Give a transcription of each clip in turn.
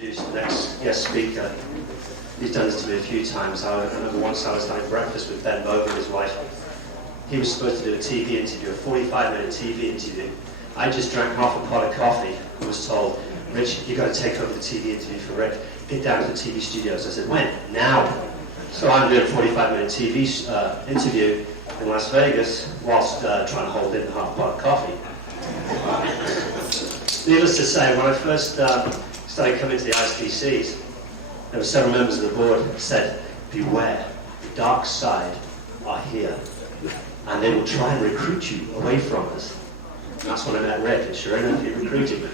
introduce the next guest speaker. He's done this to me a few times. I remember once I was having breakfast with Ben Bover and his wife. He was supposed to do a TV interview, a 45-minute TV interview. I just drank half a pot of coffee and was told, Rich, you've got to take over the TV interview for Rick. Get down to the TV studios. I said, when? Now. So I'm doing a 45-minute TV interview in Las Vegas whilst trying to hold in half a pot of coffee. Needless to say, when I first started coming to the ISDCs, there were several members of the board who said, beware, the dark side are here, and they will try and recruit you away from us. And that's when I met Rick, and sure enough, he recruited me.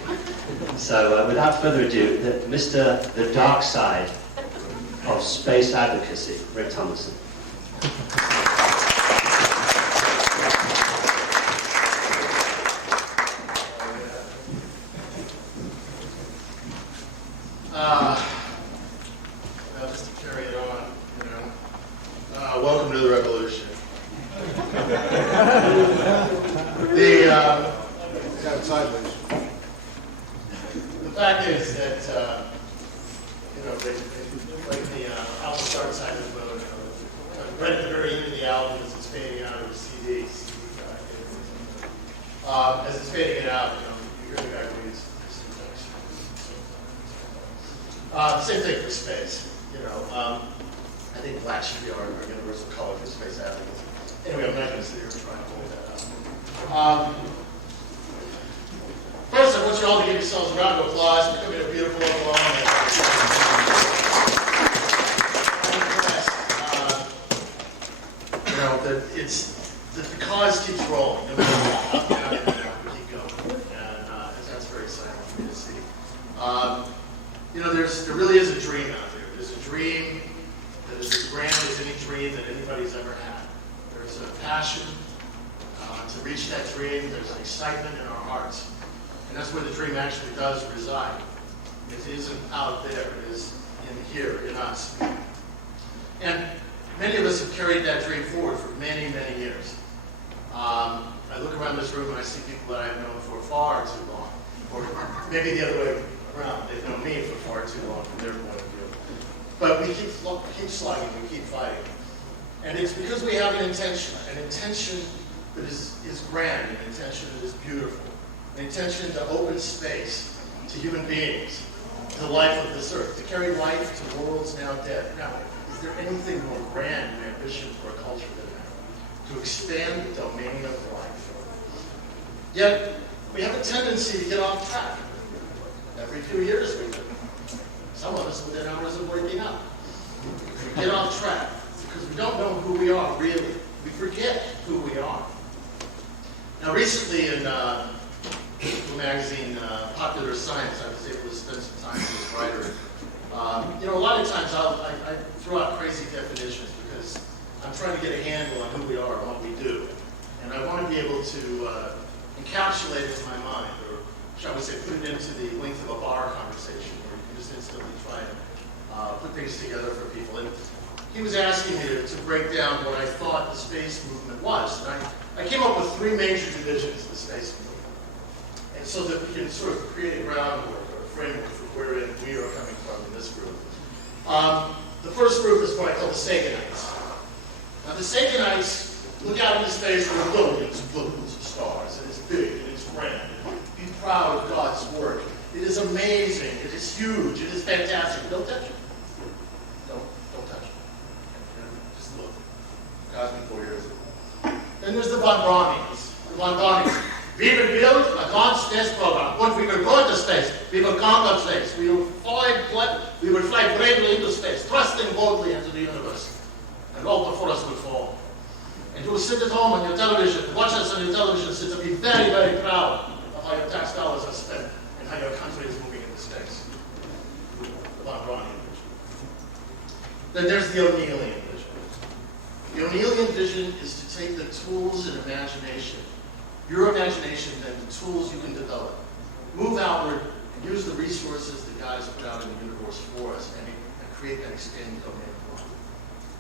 So without further ado, the dark side of space advocacy, Rick Tumlinson. Just to carry it on, welcome to the revolution. The fact is that, like the album start side of the book, right at the very end of the album as it's fading out of the CD. As it's fading out, you hear the guy reads this introduction. Same thing for space. I think black should be our universal color for space advocacy. Anyway, I'm not going to sit here and try and hold that up. First, I want you all to give yourselves a round of applause for coming to a beautiful Oklahoma. The cause keeps rolling. No matter what, up, down, in, down, we keep going, and that's very exciting for me to see. There really is a dream out there. There's a dream that is as grand as any dream that anybody's ever had. There's a passion to reach that dream. There's an excitement in our hearts. And that's where the dream actually does reside. It isn't out there. It is in here, in us. And many of us have carried that dream forward for many, many years. I look around this room and I see people that I've known for far too long. Or maybe the other way around. They've known me for far too long from their point of view. But we keep slugging, we keep fighting. And it's because we have an intention that is grand, an intention that is beautiful, an intention to open space to human beings, to the life of this earth, to carry life to worlds now dead. Now, is there anything more grand and ambition for a culture than that? To expand the domain of life. Yet, we have a tendency to get off track. Every few years we do. Some of us within hours of waking up. We get off track because we don't know who we are, really. We forget who we are. Now, recently in the magazine Popular Science, I was able to spend some time with this writer. A lot of times I throw out crazy definitions because I'm trying to get a handle on who we are and what we do. And I want to be able to encapsulate it in my mind, or shall we say, put it into the length of a bar conversation where you can just instantly try and put things together for people. And he was asking me to break down what I thought the space movement was. And I came up with three major divisions of the space movement. And so that we can sort of create a groundwork or a framework for where we are coming from in this group. The first group is what I call the Saganites. Now the Saganites look out into space where billions of billions of stars, and it's big, and it's grand. Be proud of God's work. It is amazing, it is huge, it is fantastic. Don't touch it. Don't touch it. Just look. Cosmic warriors. Then there's the Von Brauneys. The Von Brauneys. We will build a God's space program. Once we will go into space, we will conquer space. We will fly bravely into space, trusting boldly into the universe. And all before us will fall. And you will sit at home on your television, watch us on your television set, and be very, very proud of how your tax dollars are spent and how your country is moving into space. The Von Braun vision. Then there's the O'Neillian vision. The O'Neillian vision is to take the tools and imagination, your imagination, and the tools you can develop, move outward, and use the resources that God has put out in the universe for us, and create that expanded domain of life.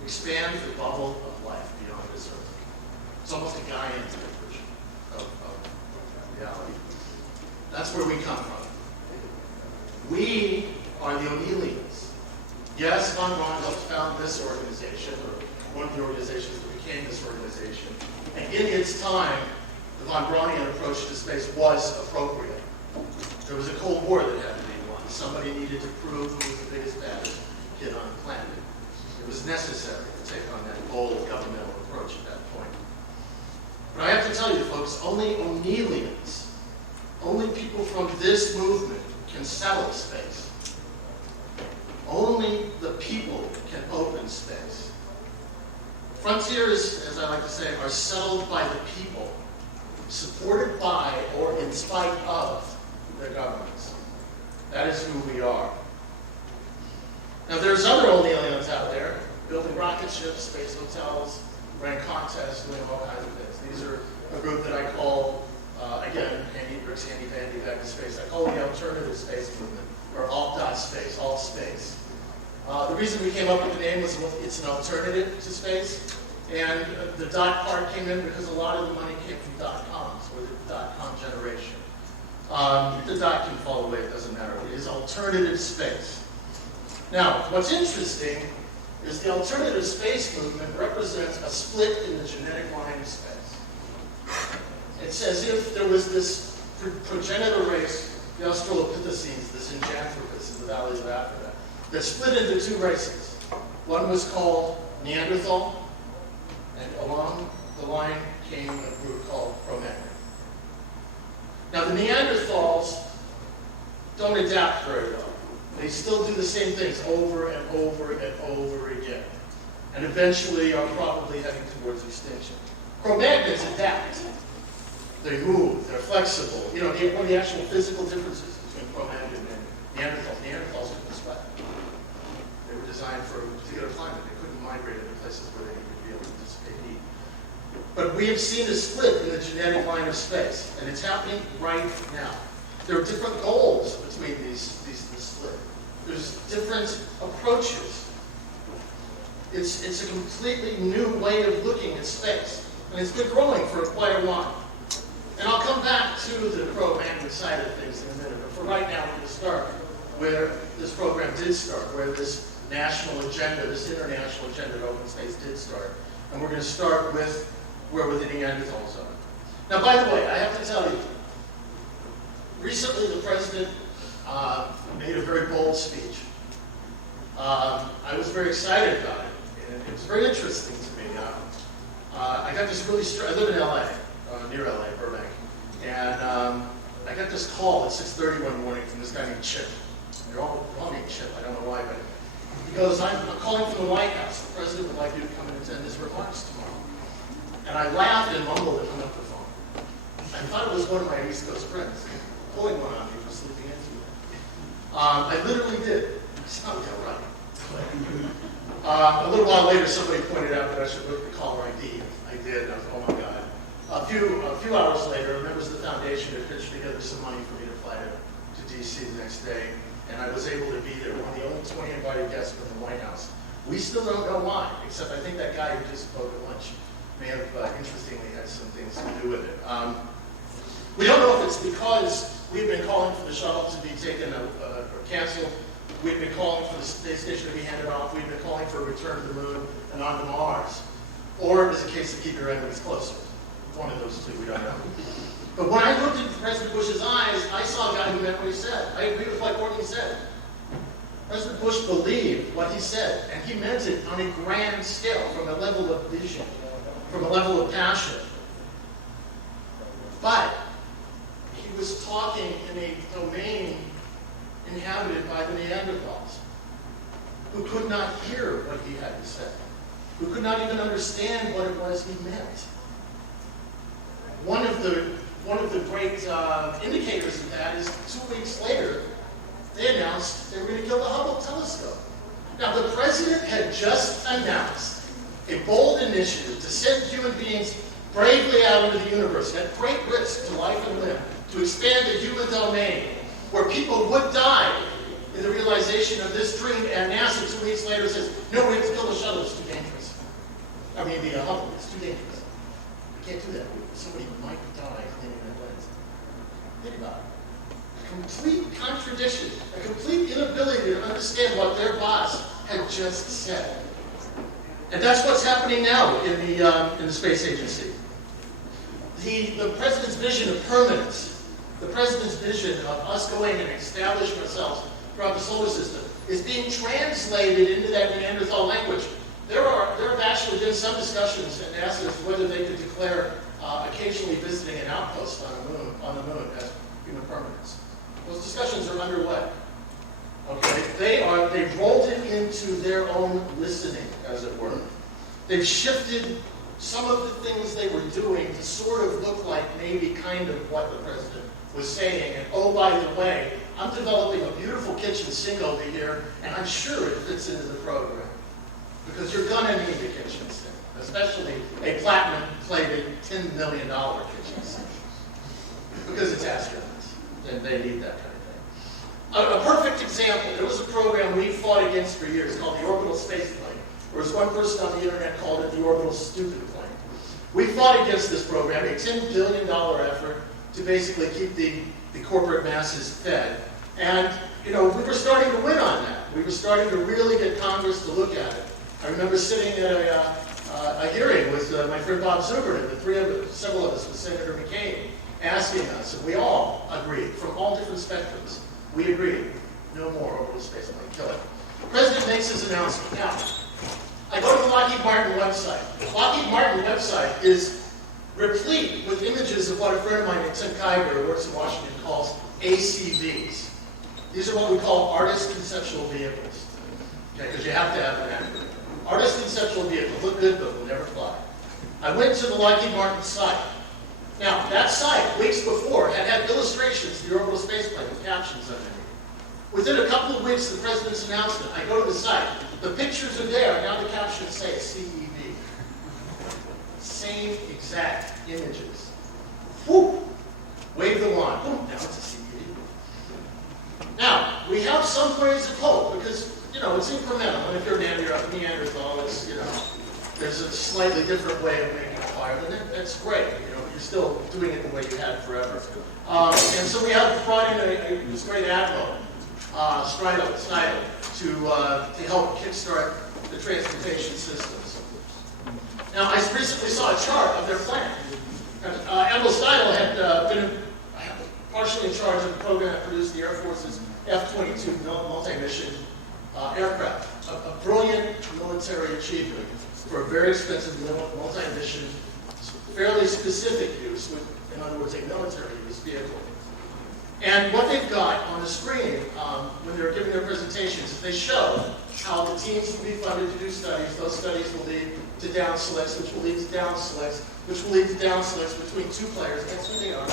Expand the bubble of life beyond this earth. It's almost a Gaian vision of reality. That's where we come from. We are the O'Neillians. Yes, von Braun helped found this organization, or one of the organizations that became this organization. And in its time, the von Braunian approach to space was appropriate. There was a Cold War that had to be won. Somebody needed to prove who was the biggest, baddest kid on the planet. It was necessary to take on that bold governmental approach at that point. But I have to tell you, folks, only O'Neillians, only people from this movement can settle space. Only the people can open space. Frontiers, as I like to say, are settled by the people, supported by or in spite of their governments. That is who we are. Now, there's other O'Neillians out there, building rocket ships, space hotels, running contests, doing all kinds of things. These are a group that I call, again, handy bricks, handy vandy, back to space. I call it the alternative space movement, or alt.space, alt space. The reason we came up with the name was it's an alternative to space, and the dot part came in because a lot of the money came from dot-coms, or the dot-com generation. The dot can fall away, it doesn't matter. It is alternative space. Now, what's interesting is the alternative space movement represents a split in the genetic line of space. It's as if there was this progenitor race, the Australopithecines, the Zinjanthropus in the valleys of Africa, that split into two races. One was called Neanderthal, and along the line came a group called Cro-Magnon. Now, the Neanderthals don't adapt very well. They still do the same things over and over and over again, and eventually are probably heading towards extinction. Cro-Magnons adapt. They move, they're flexible. You know, one of the actual physical differences between Cro-Magnon and Neanderthals. Neanderthals couldn't sweat. They were designed for a particular climate. They couldn't migrate into places where they could be able to dissipate heat. But we have seen a split in the genetic line of space, and it's happening right now. There are different goals between this split. There's different approaches. It's a completely new way of looking at space, and it's been growing for quite a while. And I'll come back to the Cro-Magnon side of things in a minute, but for right now, we're going to start where this program did start, where this national agenda, this international agenda of open space did start. And we're going to start with where the Neanderthals are. Now, by the way, I have to tell you, recently the president made a very bold speech. I was very excited about it, and it was very interesting to me. I got this really I live in LA, near LA, Burbank, and I got this call at 6:30 one morning from this guy named Chip. They're all named Chip, I don't know why, but he goes, I'm calling from the White House. The president would like you to come and attend his remarks tomorrow. And I laughed and mumbled and hung up the phone. I thought it was one of my East Coast friends pulling one on me for slipping into it. I literally did. It sounded right. A little while later, somebody pointed out that I should look at the caller ID. I did. I was, oh my God. A few hours later, members of the foundation had pitched together some money for me to fly to D.C. the next day, and I was able to be there, one of the only 20 invited guests from the White House. We still don't know why, except I think that guy who just spoke at lunch may have, interestingly, had some things to do with it. We don't know if it's because we've been calling for the shuttle to be taken or canceled. We've been calling for the space station to be handed off. We've been calling for a return to the moon and on to Mars. Or is it a case of keep your enemies closer? One of those two, we don't know. But when I looked into President Bush's eyes, I saw a guy who meant what he said. I agree with what Courtney said. President Bush believed what he said, and he meant it on a grand scale, from a level of vision, from a level of passion. But he was talking in a domain inhabited by the Neanderthals, who could not hear what he had to say, who could not even understand what it was he meant. One of the great indicators of that is 2 weeks later, they announced they were going to kill the Hubble telescope. Now, the president had just announced a bold initiative to send human beings bravely out into the universe at great risk to life and limb, to expand the human domain, where people would die in the realization of this dream, and NASA 2 weeks later says, no, we have to kill the shuttle, it's too dangerous. I mean, the Hubble, it's too dangerous. We can't do that. Somebody might die cleaning that lens. Think about it. Complete contradiction, a complete inability to understand what their boss had just said. And that's what's happening now in the space agency. The president's vision of permanence, the president's vision of us going and establishing ourselves throughout the solar system, is being translated into that Neanderthal language. There have actually been some discussions at NASA as to whether they could declare occasionally visiting an outpost on the moon as human permanence. Those discussions are underway. Okay, they've rolled it into their own listening, as it were. They've shifted some of the things they were doing to sort of look like maybe kind of what the president was saying. And oh, by the way, I'm developing a beautiful kitchen sink over here, and I'm sure it fits into the program. Because you're going to need a kitchen sink, especially a platinum-plated $10 million kitchen sink. Because it's astronauts, and they need that kind of thing. A perfect example, there was a program we fought against for years called the Orbital Space Plane. There was one person on the internet called it the Orbital Stupid Plane. We fought against this program, a $10 billion effort to basically keep the corporate masses fed. And, we were starting to win on that. We were starting to really get Congress to look at it. I remember sitting at a hearing with my friend Bob Zubrin, and several of us with Senator McCain, asking us, and we all agreed, from all different spectrums, we agreed, no more orbital space plane, kill it. The president makes his announcement. Now, I go to the Lockheed Martin website. The Lockheed Martin website is replete with images of what a friend of mine, Tim Kiger, who works in Washington, calls ACVs. These are what we call artist conceptual vehicles. Okay, because you have to have an acronym. Artist conceptual vehicle, look good but will never fly. I went to the Lockheed Martin site. Now, that site, weeks before, had illustrations of the orbital spaceplane with captions underneath. Within a couple of weeks of the president's announcement, I go to the site. The pictures are there, and now the captions say CEV. Same exact images. Whoop! Wave the wand. Boom, now it's a CEV. Now, we have some ways of hope, because it's incremental. And if you're a Neanderthal, there's a slightly different way of making a fire, then that's great. You're still doing it the way you had forever. And so we have brought in this great admiral, Snidel, to help kickstart the transportation systems. Now, I recently saw a chart of their plan. Admiral Snidel had been partially in charge of the program that produced the Air Force's F-22 multi-mission aircraft, a brilliant military achievement for a very expensive multi-mission, fairly specific use, in other words, a military use vehicle. And what they've got on the screen when they're giving their presentations is they show how the teams will be funded to do studies. Those studies will lead to down selects, which will lead to down selects, which will lead to down selects between two players. That's who they are.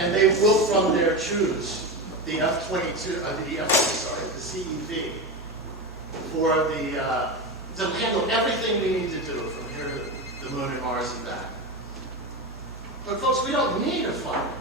And they will from there choose the F-22, the CEV, for to handle everything we need to do from here to the moon and Mars and back. But folks, we don't need a fighter.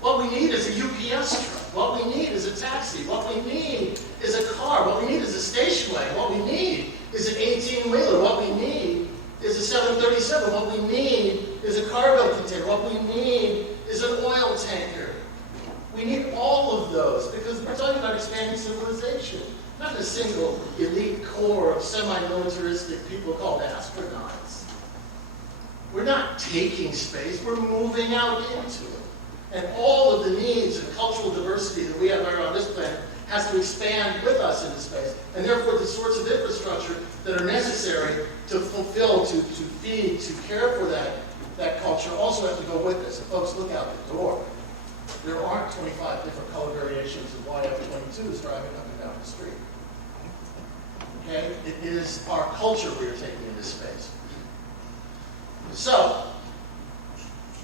What we need is a UPS truck. What we need is a taxi. What we need is a car. What we need is a station wagon. What we need is an 18-wheeler. What we need is a 737. What we need is a cargo container. What we need is an oil tanker. We need all of those because we're talking about expanding civilization, not a single elite core of semi-militaristic people called astronauts. We're not taking space, we're moving out into it. And all of the needs and cultural diversity that we have around this planet has to expand with us into space. And therefore, the sorts of infrastructure that are necessary to fulfill, to feed, to care for that culture also have to go with us. And folks, look out the door. There aren't 25 different color variations of why F-22 is driving up and down the street. Okay? It is our culture we are taking into space. So,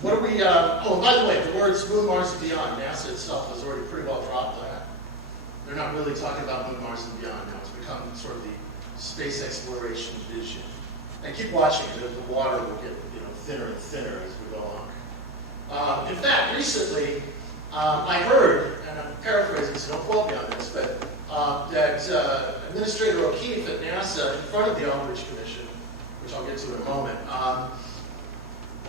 what are we, oh, by the way, the words Moon, Mars, and Beyond, NASA itself has already pretty well dropped that. They're not really talking about Moon, Mars, and Beyond now. It's become sort of the space exploration vision. And keep watching it, the water will get thinner and thinner as we go on. In fact, recently, I heard, and I'm paraphrasing, so don't quote me on this, but that Administrator O'Keefe at NASA, in front of the Aldrich Commission, which I'll get to in a moment,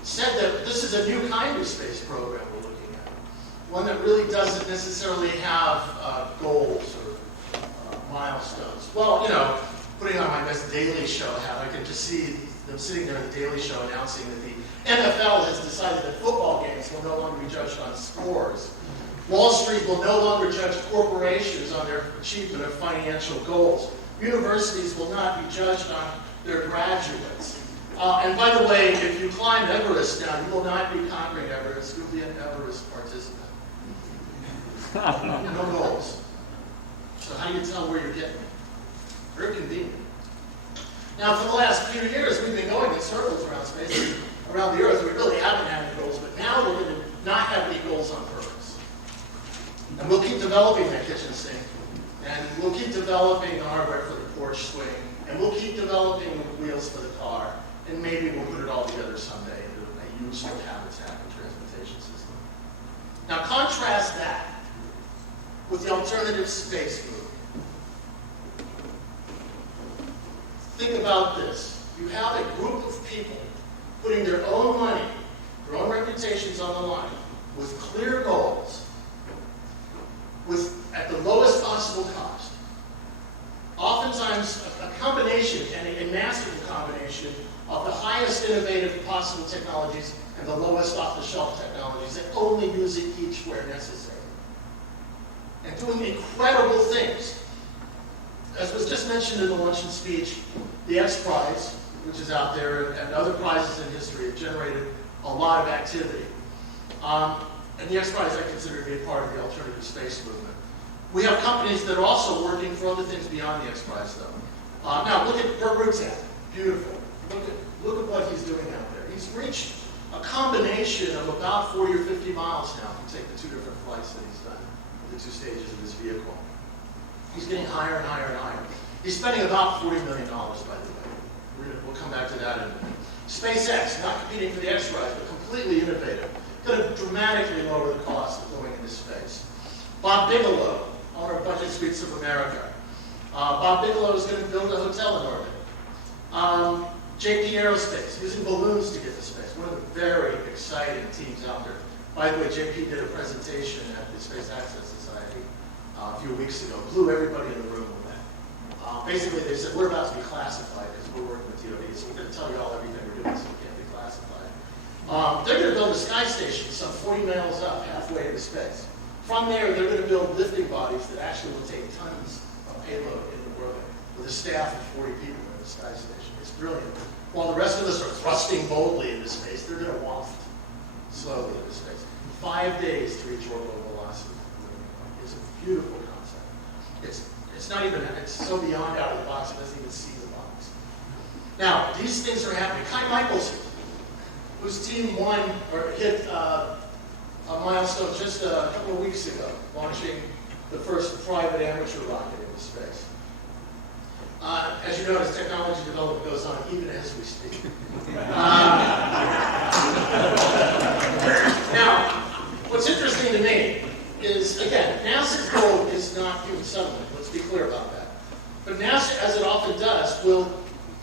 said that this is a new kind of space program we're looking at. One that really doesn't necessarily have goals or milestones. Well, you know, putting on my best Daily Show hat, I could just see them sitting there at the Daily Show announcing that the NFL has decided that football games will no longer be judged on scores. Wall Street will no longer judge corporations on their achievement of financial goals. Universities will not be judged on their graduates. And by the way, if you climb Everest now, you will not be conquering Everest. You'll be an Everest participant. No goals. So how do you tell where you're getting? Very convenient. Now, for the last few years, we've been going in circles around space, around the Earth. We really haven't had any goals, but now we're going to not have any goals on purpose. And we'll keep developing that kitchen sink, and we'll keep developing the hardware for the porch swing, and we'll keep developing the wheels for the car, and maybe we'll put it all together someday into a useful habitat and transportation system. Now, contrast that with the alternative space movement. Think about this. You have a group of people putting their own money, their own reputations on the line, with clear goals, at the lowest possible cost. Oftentimes, a combination, and a masterful combination, of the highest innovative possible technologies and the lowest off-the-shelf technologies that only use it each where necessary. And doing incredible things. As was just mentioned in the luncheon speech, the X Prize, which is out there, and other prizes in history have generated a lot of activity. And the X Prize I consider to be a part of the alternative space movement. We have companies that are also working for other things beyond the X Prize, though. Now, look at Burt Rutan. Beautiful. Look at what he's doing out there. He's reached a combination of about 40 or 50 miles now if you take the two different flights that he's done, the two stages of his vehicle. He's getting higher and higher and higher. He's spending about $40 million, by the way. We'll come back to that in a minute. SpaceX, not competing for the X Prize, but completely innovative. Going to dramatically lower the cost of going into space. Bob Bigelow, owner of Budget Suites of America. Bob Bigelow is going to build a hotel in orbit. JP Aerospace, using balloons to get to space. One of the very exciting teams out there. By the way, JP did a presentation at the Space Access Society a few weeks ago. Blew everybody in the room with that. Basically, they said, we're about to be classified because we're working with DoD, so we're going to tell you all everything we're doing so we can't be classified. They're going to build a sky station some 40 miles up, halfway into space. From there, they're going to build lifting bodies that actually will take tons of payload in the orbit with a staff of 40 people in the sky station. It's brilliant. While the rest of us are thrusting boldly into space, they're going to waft slowly into space. 5 days to reach orbital velocity. It's a beautiful concept. It's not even, it's so beyond out of the box, it doesn't even see the box. Now, these things are happening. Kai Michelson, whose team won, or hit a milestone just a couple of weeks ago, launching the first private amateur rocket into space. As you notice, technology development goes on even as we speak. Now, what's interesting to me is, again, NASA's goal is not human settlement. Let's be clear about that. But NASA, as it often does, will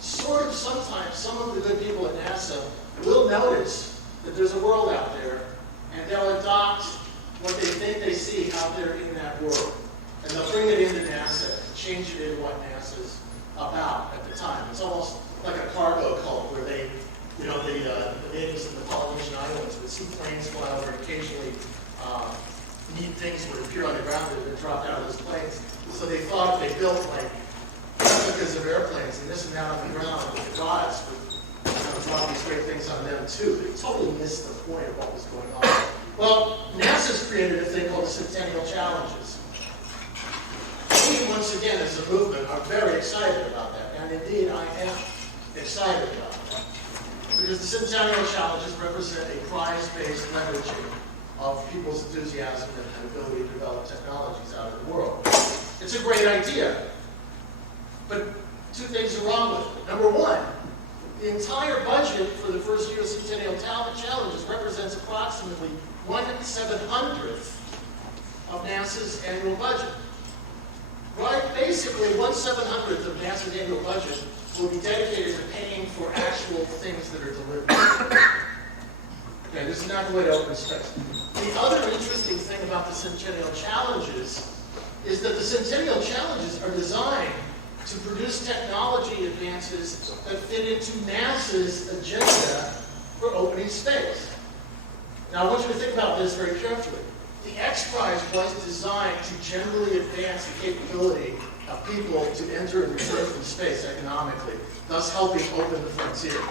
sort of sometimes, some of the good people at NASA will notice that there's a world out there, and they'll adopt what they think they see out there in that world. And they'll bring it into NASA and change it into what NASA's about at the time. It's almost like a cargo cult where they, you know, the natives in the Polynesian islands would see planes fly over and occasionally neat things would appear on the ground that had dropped out of those planes. So they thought they built like replicas of airplanes and this and that on the ground with the gods would drop these great things on them too. They totally missed the point of what was going on. Well, NASA's created a thing called the Centennial Challenges. We, once again, as a movement, are very excited about that. And indeed, I am excited about that. Because the Centennial Challenges represent a prize-based leveraging of people's enthusiasm and ability to develop technologies out in the world. It's a great idea. But two things are wrong with it. Number one, the entire budget for the first year of Centennial Challenges represents approximately 1/700th of NASA's annual budget. Right? Basically, 1/700th of NASA's annual budget will be dedicated to paying for actual things that are delivered. Okay, this is not the way to open space. The other interesting thing about the Centennial Challenges is that the Centennial Challenges are designed to produce technology advances that fit into NASA's agenda for opening space. Now, I want you to think about this very carefully. The X Prize was designed to generally advance the capability of people to enter and return from space economically, thus helping open the frontier.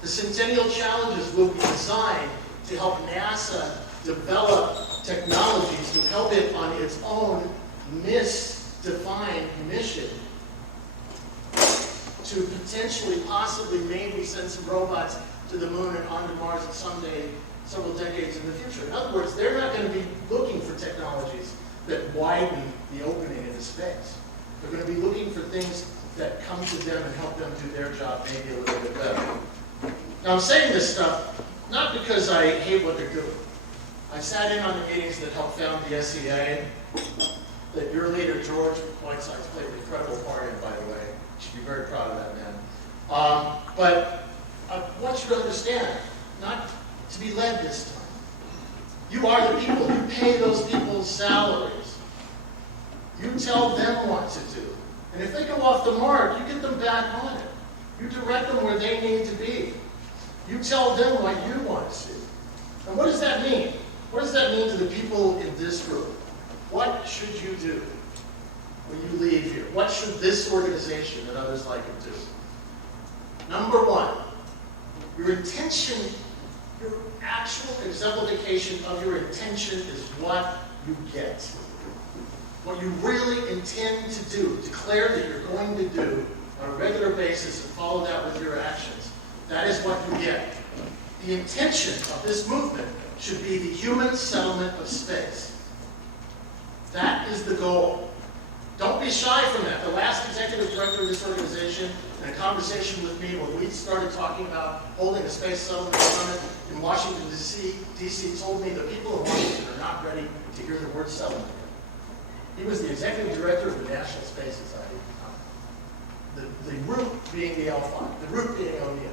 The Centennial Challenges will be designed to help NASA develop technologies to help it on its own misdefined mission to potentially, possibly, maybe send some robots to the moon and onto Mars at someday, several decades in the future. In other words, they're not going to be looking for technologies that widen the opening into space. They're going to be looking for things that come to them and help them do their job maybe a little bit better. Now, I'm saying this stuff not because I hate what they're doing. I sat in on the meetings that helped found the SEA, that your leader, George Whitesides, played an incredible part in, by the way. You should be very proud of that man. But I want you to understand, not to be led this time. You are the people. You pay those people's salaries. You tell them what to do. And if they go off the mark, you get them back on it. You direct them where they need to be. You tell them what you want to see. And what does that mean? What does that mean to the people in this group? What should you do when you leave here? What should this organization and others like it do? Number one, your intention, your actual exemplification of your intention is what you get. What you really intend to do, declare that you're going to do on a regular basis and follow that with your actions. That is what you get. The intention of this movement should be the human settlement of space. That is the goal. Don't be shy from that. The last executive director of this organization, in a conversation with me when we started talking about holding a space settlement summit in Washington, D.C., told me the people in Washington are not ready to hear the word settlement. He was the executive director of the National Space Society. The root being the L5, the root being O'Neill.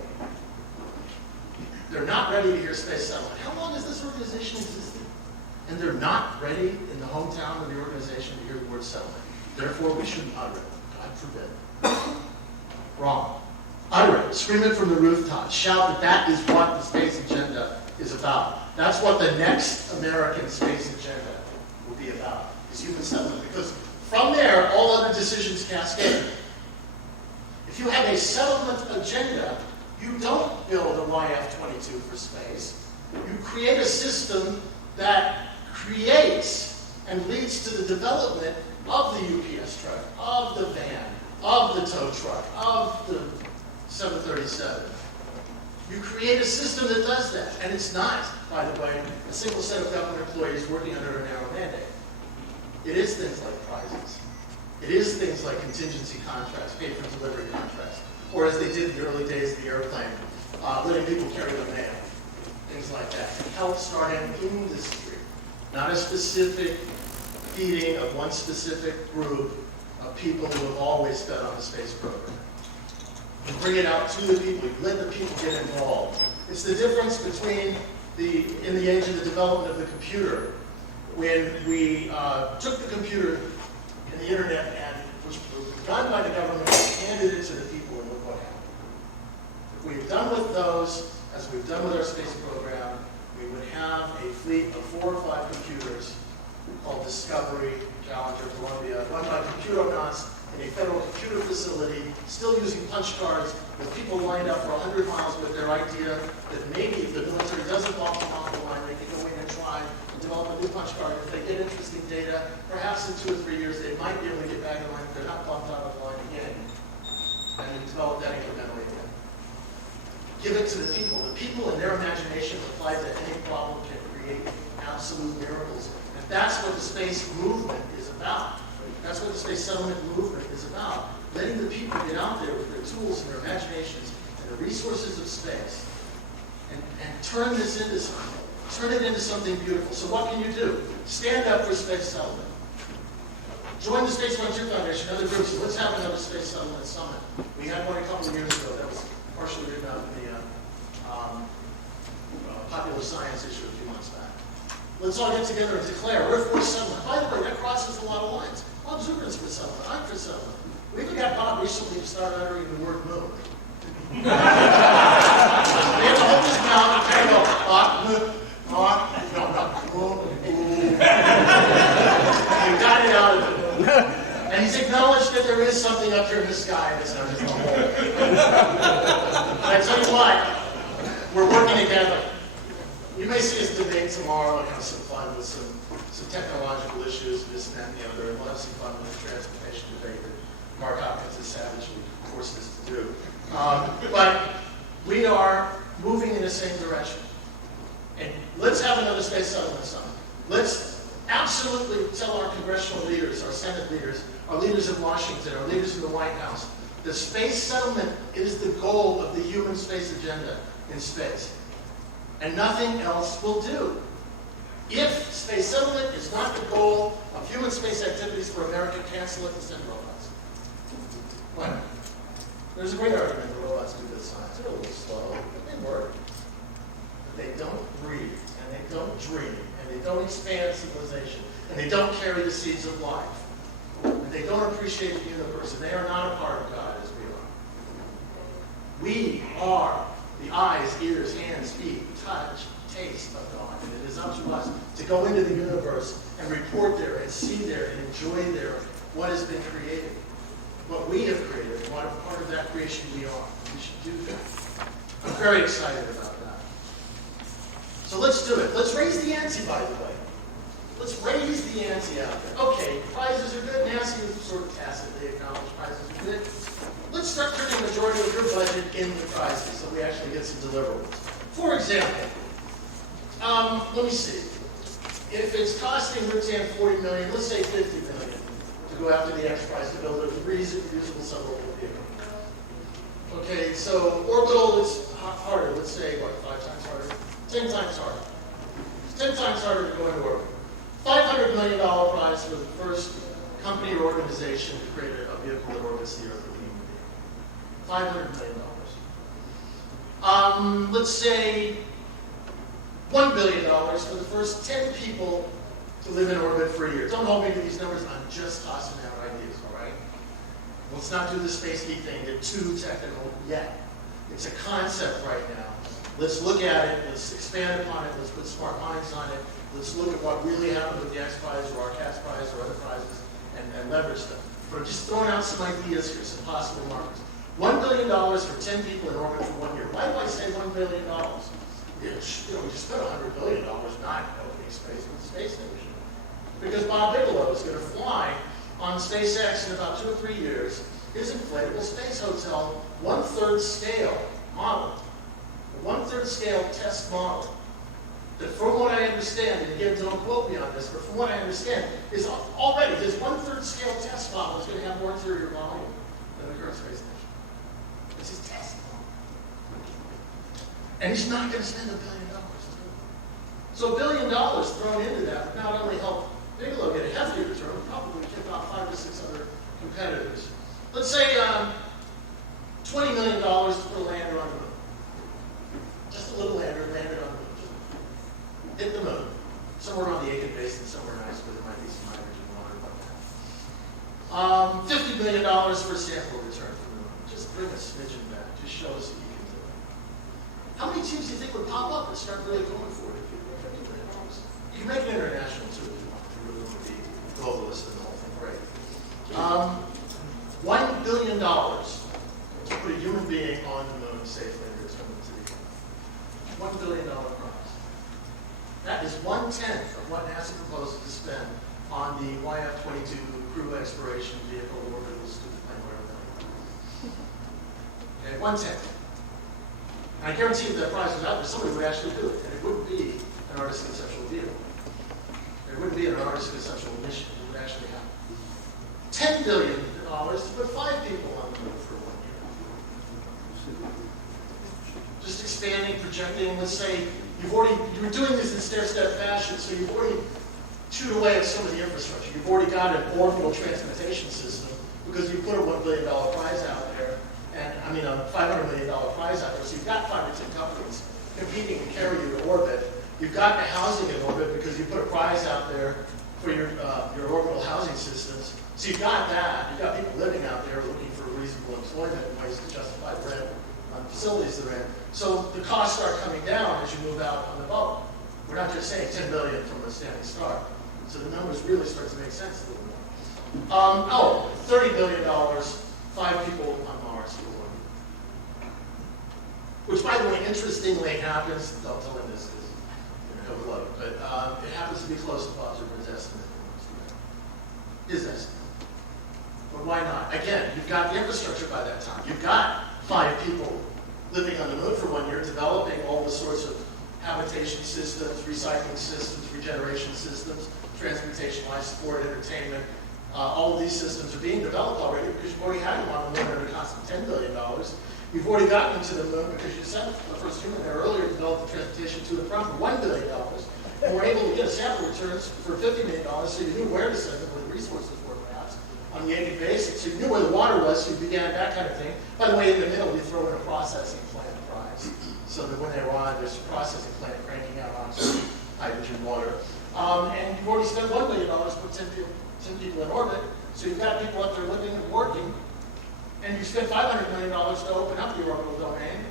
They're not ready to hear space settlement. How long has this organization existed? And they're not ready in the hometown of the organization to hear the word settlement. Therefore, we shouldn't utter it. God forbid. Wrong. Utter it. Scream it from the rooftop. Shout that that is what the space agenda is about. That's what the next American space agenda will be about, is human settlement. Because from there, all other decisions cascade. If you have a settlement agenda, you don't build a YF-22 for space. You create a system that creates and leads to the development of the UPS truck, of the van, of the tow truck, of the 737. You create a system that does that. And it's not, by the way, a single set of government employees working under a narrow mandate. It is things like prizes. It is things like contingency contracts, paid for delivery contracts, or as they did in the early days of the airplane, letting people carry the mail, things like that. To help start an industry, not a specific feeding of one specific group of people who have always fed on the space program. You bring it out to the people, you let the people get involved. It's the difference between in the age of the development of the computer, when we took the computer and the internet, and which was done by the government, and handed it to the people, and look what happened. If we had done with those, as we've done with our space program, we would have a fleet of 4 or 5 computers called Discovery, Challenger, Columbia, run by computernauts in a federal computer facility, still using punch cards, with people lined up for 100 miles with their idea that maybe if the military doesn't walk them off the line, they can go in and try and develop a new punch card. If they get interesting data, perhaps in 2 or 3 years, they might be able to get back in line if they're not bumped out of the line again. And then develop that incrementally again. Give it to the people. The people in their imagination applied to any problem can create absolute miracles. And that's what the space movement is about. That's what the space settlement movement is about. Letting the people get out there with their tools and their imaginations and the resources of space and turn this into something. Turn it into something beautiful. So what can you do? Stand up for space settlement. Join the Space Frontier Foundation, other groups. Let's have another space settlement summit. We had one a couple of years ago that was partially written out in the Popular Science Let's all get together and declare we're for settlement. By the way, that crosses a lot of lines. Bob Zucker's for settlement. I'm for settlement. We even got Bob recently to start uttering the word moon. We had to hold his mouth and kind of go, we got it out of him. And he's acknowledged that there is something up here in the sky that's not just a hole. And I tell you what, we're working together. You may see us debate tomorrow and have some fun with some technological issues, this and that and the other, and we'll have some fun with the transportation debate that Mark Hopkins has savagely forced us to do. But we are moving in the same direction. And let's have another space settlement summit. Let's absolutely tell our congressional leaders, our Senate leaders, our leaders in Washington, our leaders in the White House, that space settlement is the goal of the human space agenda in space. And nothing else will do. If space settlement is not the goal of human space activities for America, cancel it and send robots. Why not? There's a great argument that robots do this science. They're a little slow, but they work. But they don't breathe, and they don't dream, and they don't expand civilization, and they don't carry the seeds of life. And they don't appreciate the universe, and they are not a part of God as we are. We are the eyes, ears, hands, feet, touch, taste of God. And it is up to us to go into the universe and report there and see there and enjoy there what has been created. What we have created, and what part of that creation we are. We should do that. I'm very excited about that. So let's do it. Let's raise the ante, by the way. Let's raise the ante out there. Okay, prizes are good. Nancy was sort of tacitly acknowledged prizes are good. Let's start turning the majority of your budget into prizes so we actually get some deliverables. For example, let me see. If it's costing Rootsan $40 million, let's say $50 million to go after the X Prize to build a reusable suborbital vehicle. Okay, so orbital is harder. Let's say, what, 5 times harder? 10 times harder. It's 10 times harder to go into orbit. $500 million prize for the first company or organization to create a vehicle that orbits the Earth with a human being. $500 million. Let's say $1 billion for the first 10 people to live in orbit for a year. Don't hold me to these numbers. I'm just tossing out ideas, all right? Let's not do the space geek thing. Get too technical yet. It's a concept right now. Let's look at it. Let's expand upon it. Let's put smart minds on it. Let's look at what really happened with the X Prize or our CATS Prize or other prizes and leverage them. But I'm just throwing out some ideas here, some possible markers. $1 billion for 10 people in orbit for 1 year. Why do I say $1 billion? We just spent $100 billion not opening space with the space station. Because Bob Bigelow is going to fly on SpaceX in about 2 or 3 years his inflatable space hotel, 1/3 scale model. A 1/3 scale test model. That from what I understand, and again, don't quote me on this, but from what I understand, is already his 1/3 scale test model is going to have more interior volume than the current space station. It's his test model. And he's not going to spend $1 billion. So $1 billion thrown into that would not only help Bigelow get a hefty return, but probably kick off 5 to 6 other competitors. Let's say $20 million to put a lander on the moon. Just a little lander landed on the moon. Just hit the moon. Somewhere on the Aiken Basin, somewhere nice where there might be some hydrogen water. $50 million for a sample return from the moon. Just bring a smidgen back. Just show us that you can do it. How many teams do you think would pop up and start really going for it if you were $50 million? You can make it international too if you want. You really want to be globalist and the whole thing. Great. $1 billion to put a human being on the moon safely and return them to the Earth. $1 billion prize. That is 1/10 of what NASA proposes to spend on the YF-22 crew exploration vehicle orbital stupid plane, whatever that is. Okay, 1/10. I guarantee if that prize was out there, somebody would actually do it, and it wouldn't be an artist's conceptual vehicle. It wouldn't be an artist's conceptual mission. It would actually happen. $10 billion to put 5 people on the moon for 1 year. Just expanding, projecting. Let's say you were doing this in stair-step fashion, so you've already chewed away at some of the infrastructure. You've already got an orbital transportation system because you put a $1 billion prize out there, and I mean a $500 million prize out there. So you've got 5 or 10 companies competing to carry you to orbit, You've got the housing in orbit because you put a prize out there for your orbital housing systems. So you've got that. You've got people living out there looking for reasonable employment and ways to justify rent on facilities they're in. So the costs start coming down as you move out on the boat. We're not just saying 10 billion from a standing start. So the numbers really start to make sense a little more. $30 billion, 5 people on Mars for 1 year. Which, by the way, interestingly happens, don't tell him this because he'll blow it, but it happens to be close to Bob Zimmerman's estimate. His estimate. But why not? Again, you've got the infrastructure by that time. You've got 5 people living on the moon for 1 year, developing all the sorts of habitation systems, recycling systems, regeneration systems, transportation, life support, entertainment. All of these systems are being developed already because you've already had them on the moon at a cost of $10 billion. You've already gotten them to the moon because you sent the first human there earlier to develop the transportation to and from for $1 billion. And we're able to get a sample returns for $50 million, so you knew where to send them, where the resources were perhaps, on the Yankee basics. So you knew where the water was, so you began that kind of thing. By the way, in the middle, we throw in a processing plant prize, so that when they arrive, there's a processing plant cranking out oxygen, hydrogen, water. And you've already spent $1 billion to put 10 people in orbit, so you've got people up there living and working, and you spent $500 million to open up the orbital domain,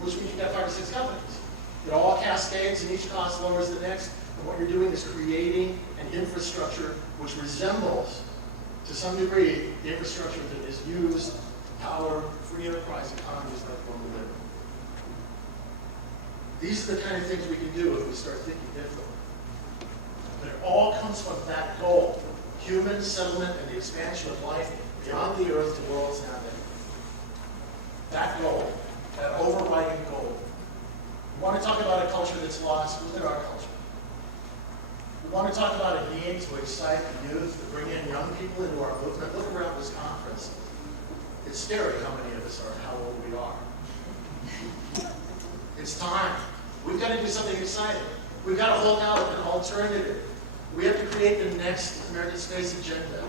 which means you've got 5 or 6 companies. It all cascades, and each cost lowers the next, and what you're doing is creating an infrastructure which resembles, to some degree, the infrastructure that is used to power free enterprise economies like the one we live in. These are the kind of things we can do if we start thinking differently. But it all comes from that goal, human settlement and the expansion of life beyond the earth to worlds now there. That goal, that overriding goal. We want to talk about a culture that's lost. Look at our culture. We want to talk about a need to excite the youth, to bring in young people into our movement. Look around this conference. It's scary how many of us are, how old we are. It's time. We've got to do something exciting. We've got to hold out an alternative. We have to create the next American space agenda.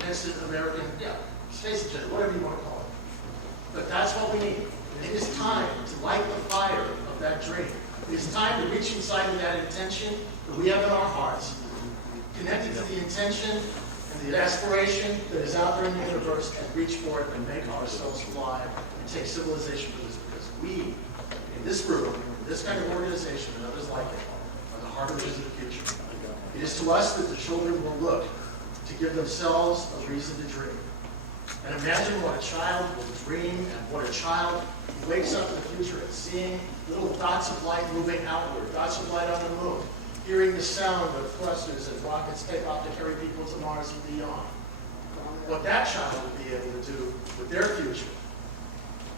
Next American, space agenda, whatever you want to call it. But that's what we need. It is time to light the fire of that dream. It is time to reach inside of that intention that we have in our hearts, connected to the intention and the aspiration that is out there in the universe, and reach for it and make ourselves fly and take civilization for this, because we, in this room, in this kind of organization and others like it, are the harbingers of the future. It is to us that the children will look to give themselves a reason to dream. And imagine what a child will dream, and what a child who wakes up in the future and seeing little dots of light moving outward, dots of light on the moon, hearing the sound of thrusters as rockets take off to carry people to Mars and beyond. What that child will be able to do with their future,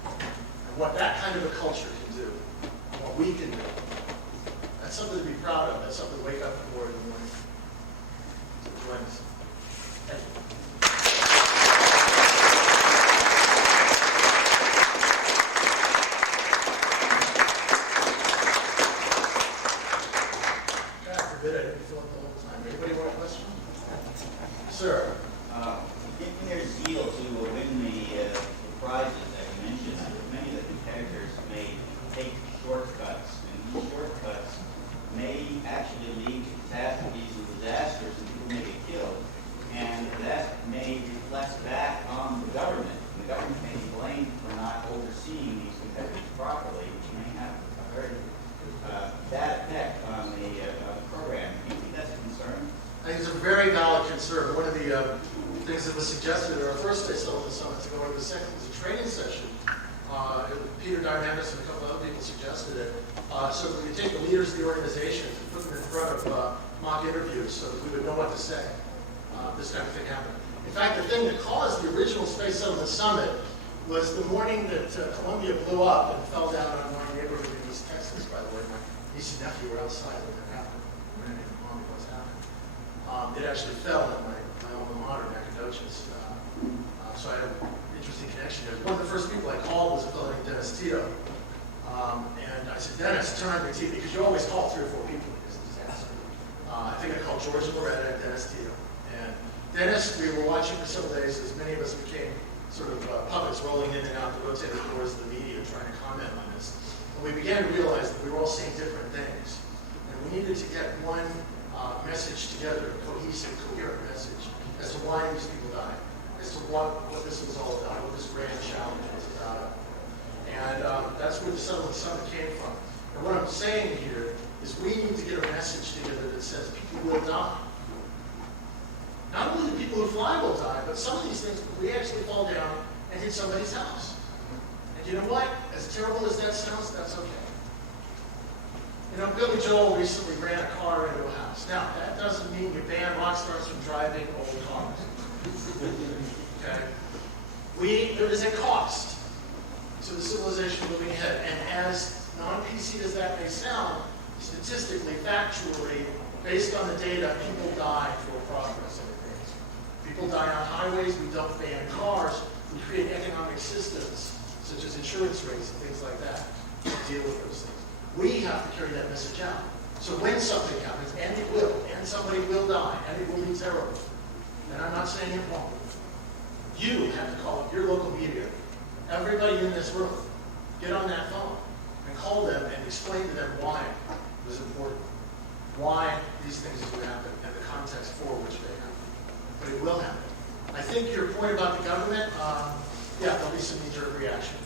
and what that kind of a culture can do, and what we can do. That's something to be proud of. That's something to wake up for in the morning. So join us. Thank you. I didn't fill up the whole time. Anybody want a question? Sir. In their zeal to win the prizes that you mentioned, many of the competitors may take shortcuts, and these shortcuts may actually lead to catastrophes and disasters, and people may get killed, and that may reflect back on the government. The government may be blamed for not overseeing these competitors properly, which may have a very bad effect on the program. Do you think that's a concern? I think it's a very valid concern. One of the things that was suggested at our first day of the summit to go into the second was a training session. Peter Diamandis and a couple other people suggested it. So that we take the leaders of the organizations and put them in front of mock interviews so that we would know what to say. This kind of thing happened. In fact, the thing that caused the original Space Settlement Summit was the morning that Columbia blew up and fell down on my neighborhood in East Texas, by the way. My niece and nephew were outside when it happened. When it was happening. It actually fell in my alma mater, Nacogdoches. So I had an interesting connection there. One of the first people I called was a fellow named Dennis Tito. And I said, Dennis, turn on your TV, because you always call 3 or 4 people in this disaster. I think I called George Loretta and Dennis Tito. And Dennis, we were watching for several days as many of us became sort of puppets rolling in and out the rotating doors of the media trying to comment on this. And we began to realize that we were all saying different things. And we needed to get one message together, a cohesive, coherent message, as to why these people died, as to what this was all about, what this grand challenge was about. And that's where the Settlement Summit came from. And what I'm saying here is we need to get a message together that says people will die. Not only the people who fly will die, but some of these things, we actually fall down and hit somebody's house. And you know what? As terrible as that sounds, that's okay. You know, Billy Joel recently ran a car into a house. Now, that doesn't mean you ban rock stars from driving old cars. Okay? There is a cost to the civilization moving ahead. And as non-PC as that may sound, statistically, factually, based on the data, people die for progress in advance. People die on highways, we don't ban cars, we create economic systems, such as insurance rates and things like that, to deal with those things. We have to carry that message out. So when something happens, and it will, and somebody will die, and it will be terrible, and I'm not saying it won't, you have to call up your local media, everybody in this room, get on that phone, and call them and explain to them why it was important, why these things would happen, and the context for which they happen. But it will happen. I think your point about the government, yeah, there'll be some knee-jerk reaction.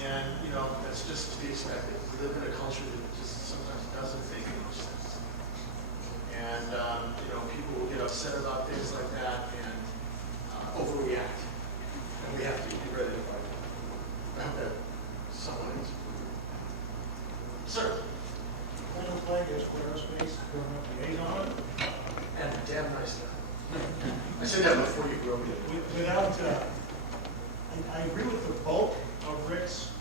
And, you know, that's just to be expected. We live in a culture that just sometimes doesn't make much sense. And, you know, people will get upset about things like that and overreact. And we have to be ready to fight them. I hope that someone is. Sir? Final flag is aerospace, government liaison. And damn nice guy. I said that before you grew up. Without, I agree with the bulk of Rick's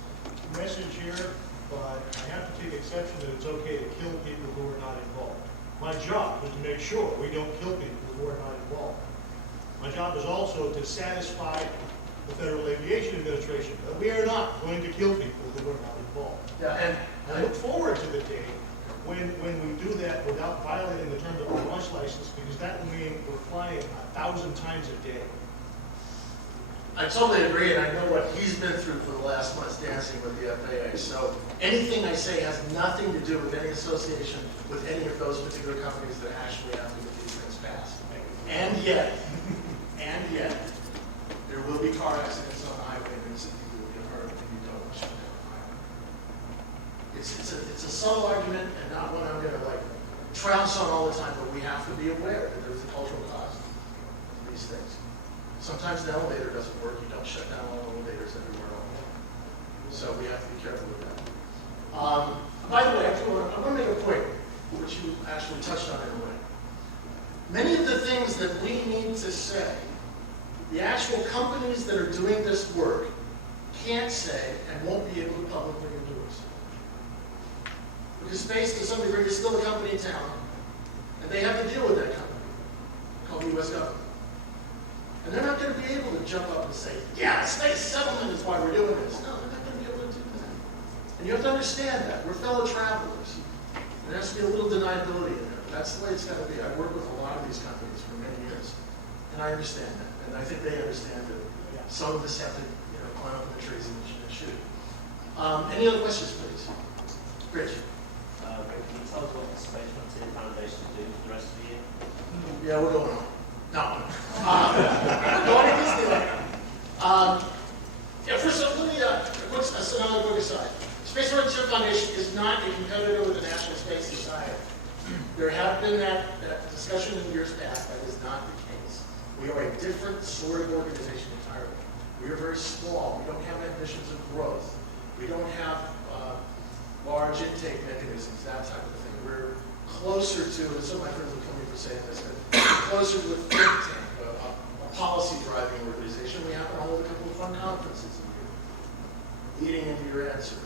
message here, but I have to take exception that it's okay to kill people who are not involved. My job is to make sure we don't kill people who are not involved. My job is also to satisfy the Federal Aviation Administration that we are not going to kill people who are not involved. Yeah, and I look forward to the day when we do that without violating the terms of our launch license, because that will mean we're flying 1,000 times a day. I totally agree, and I know what he's been through for the last months dancing with the FAA. So anything I say has nothing to do with any association with any of those particular companies that actually have to get these things passed. And yet, there will be car accidents on the highway, and innocent people will get hurt if you don't shut down the highway. It's a subtle argument, and not one I'm going to like trounce on all the time, but we have to be aware that there's a cultural cost to these things. Sometimes the elevator doesn't work. You don't shut down all elevators everywhere else. So we have to be careful with that. By the way, I want to make a point, which you actually touched on in a way. Many of the things that we need to say, the actual companies that are doing this work can't say and won't be able to publicly endorse. Because space, to some degree, is still a company in town, and they have to deal with that company called the U.S. government. And they're not going to be able to jump up and say, yeah, space settlement is why we're doing this. No, they're not going to be able to do that. And you have to understand that. We're fellow travelers. There has to be a little deniability in there. But that's the way it's got to be. I've worked with a lot of these companies for many years. And I understand that. And I think they understand that some of us have to climb up in the trees and shoot. Any other questions, please? Rich? Can you tell us what the Space Frontier Foundation is doing for the rest of the year? Yeah, we're going on. No. We're going to Disneyland. First of all, let me, another quick aside. Space Frontier Foundation is not a competitor with the National Space Society. There have been that discussion in years past. That is not the case. We are a different sort of organization entirely. We are very small. We don't have ambitions of growth. We don't have large intake mechanisms, that type of thing. We're closer to, and some of my friends will kill me for saying this, but closer to a think tank, a policy-driving organization. We happen to hold a couple of fun conferences in here, leading into your answer.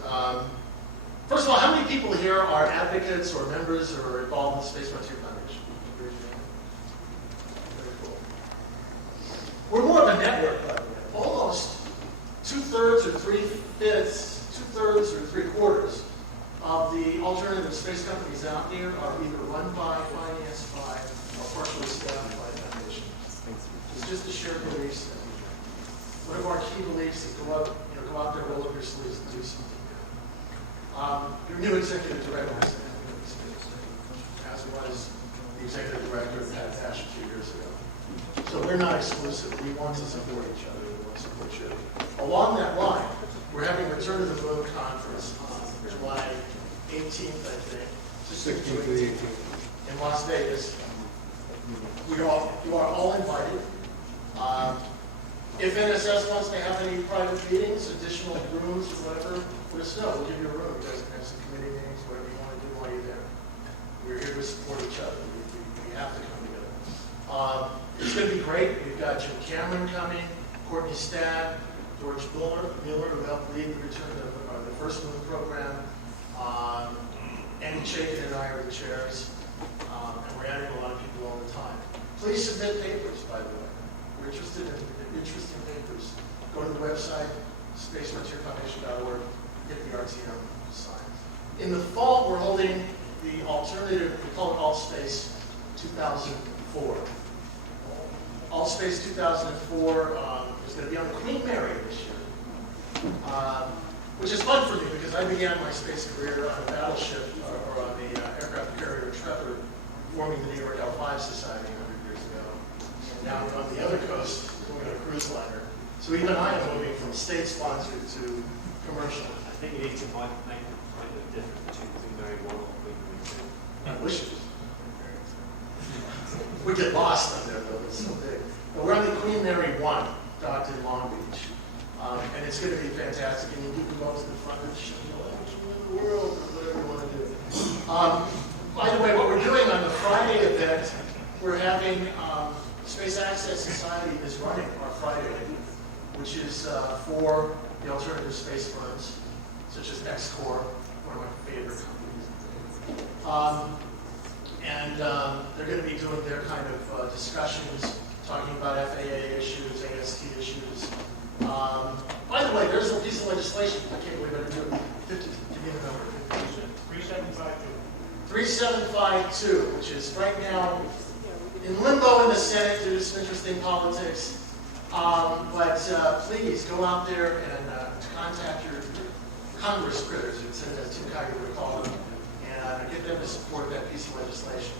First of all, how many people here are advocates or members or involved in the Space Frontier Foundation? Very cool. We're more of a network, by the way. Almost 2/3 or 3/5, 2/3 or 3/4 of the alternative space companies out here are either run by, financed by, or partially staffed by the foundation. It's just a shared belief set. One of our key beliefs is go out there, roll up your sleeves, and do something. Your new executive director is as was the executive director of Pat Ash a few years ago. So we're not exclusive. We want to support each other. We want to support you. Along that line, we're having a Return to the Moon conference on July 18th, I think. 16th to the 18th. In Las Vegas. You are all invited. If NSS wants to have any private meetings, additional rooms or whatever, let us know. We'll give you a room. You guys can have some committee meetings, whatever you want to do while you're there. We're here to support each other. We have to come together. It's going to be great. We've got Jim Cameron coming, Courtney Stadd, George Miller, who helped lead the return of the First Moon program. Andy Chapin and I are the chairs. And we're adding a lot of people all the time. Please submit papers, by the way. We're interested in interesting papers. Go to the website, spacefrontierfoundation.org, get the RTM signed. In the fall, we're holding the alternative, we call it Alt Space 2004. Alt Space 2004 is going to be on the Queen Mary this year, which is fun for me because I began my space career on a battleship or on the aircraft carrier Trevor, forming the New York L5 Society 100 years ago. And now we're on the other coast, doing a cruise liner. So even I am moving from state-sponsored to commercial. I think you need to make the difference between Queen Mary 1 or Queen Mary 2. I wish it was. We get lost on there, though. It's so big. But we're on the Queen Mary 1, docked in Long Beach. And it's going to be fantastic. And you can go up to the front and show you the world or whatever you want to do. By the way, what we're doing on the Friday event, we're having Space Access Society is running our Friday, which is for the alternative space firms, such as XCOR, one of my favorite companies. They're going to be doing their kind of discussions, talking about FAA issues, AST issues. By the way, there's a piece of legislation, I can't believe I didn't do it. Give me the number. 3752. 3752, which is right now in limbo in the Senate due to some interesting politics. But please go out there and contact your Congress critters, as Tim Kiger would call them, and get them to support that piece of legislation.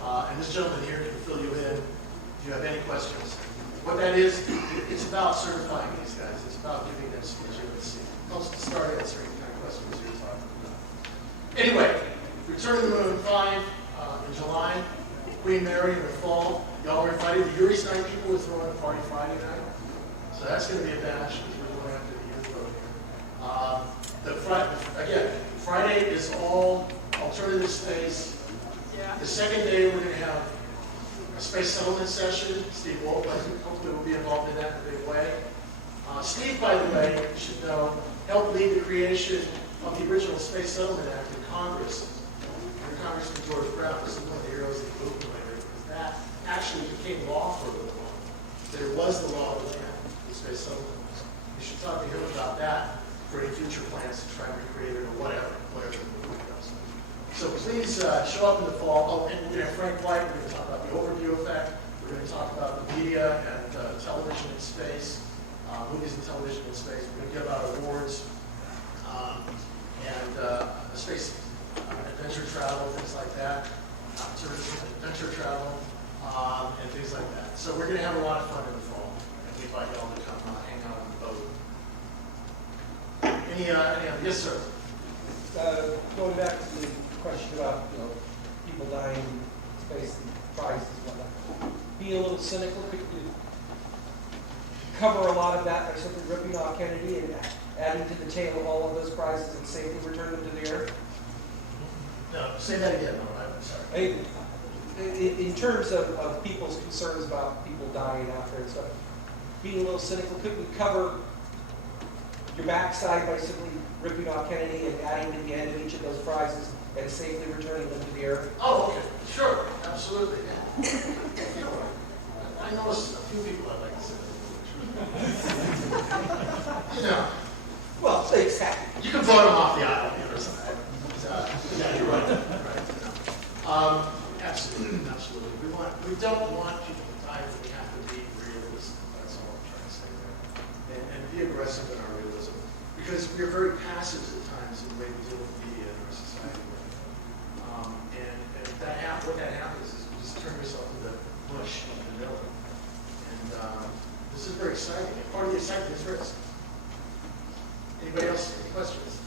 And this gentleman here can fill you in if you have any questions. What that is, it's about certifying these guys. It's about giving them some legitimacy. Helps to start answering the kind of questions you're talking about. Anyway, Return to the Moon 5 in July, Queen Mary in the fall. Y'all are invited. The Uri's Night people are throwing a party Friday night. So that's going to be a bash because we're going after the youth vote here. Again, Friday is all alternative space. The second day we're going to have a space settlement session. Steve Wolf, hopefully will be involved in that in a big way. Steve, by the way, you should know, helped lead the creation of the original Space Settlement Act in Congress. Under Congressman George Brown, this is one of the heroes of the movement later, because that actually became law for a little while. There was the law of the land, the Space Settlement Act. You should talk to him about that for any future plans to try and recreate it or whatever the movement does. So please show up in the fall. Oh, and we're going to have Frank White. We're going to talk about the overview effect. We're going to talk about the media and television in space, movies and television in space. We're going to give out awards and space adventure travel, things like that, tourism, adventure travel, and things like that. So we're going to have a lot of fun in the fall, and we invite y'all to come hang out on the boat. Any yes, sir. Going back to the question about people dying in space and prizes and whatnot, be a little cynical. Could you cover a lot of that by simply ripping off Kennedy and adding to the tail of all of those prizes and safely return them to the Earth? No, say that again. No, I'm sorry. In terms of people's concerns about people dying after and stuff, being a little cynical, couldn't you cover your backside by simply ripping off Kennedy and adding to the end of each of those prizes and safely returning them to the Earth? Oh, okay. Sure. Absolutely. Yeah. You know what? I know a few people I'd like to say that. You know. Well, exactly. You can vote them off the aisle or something. Yeah, you're right. Absolutely. Absolutely. We don't want people to die, but we have to be realistic. That's all I'm trying to say there. And be aggressive in our realism. because we are very passive at times in the way we deal with media in our society. And what that happens is you just turn yourself into mush and vanilla. And this is very exciting. And part of the excitement is risk. Anybody else? Any questions?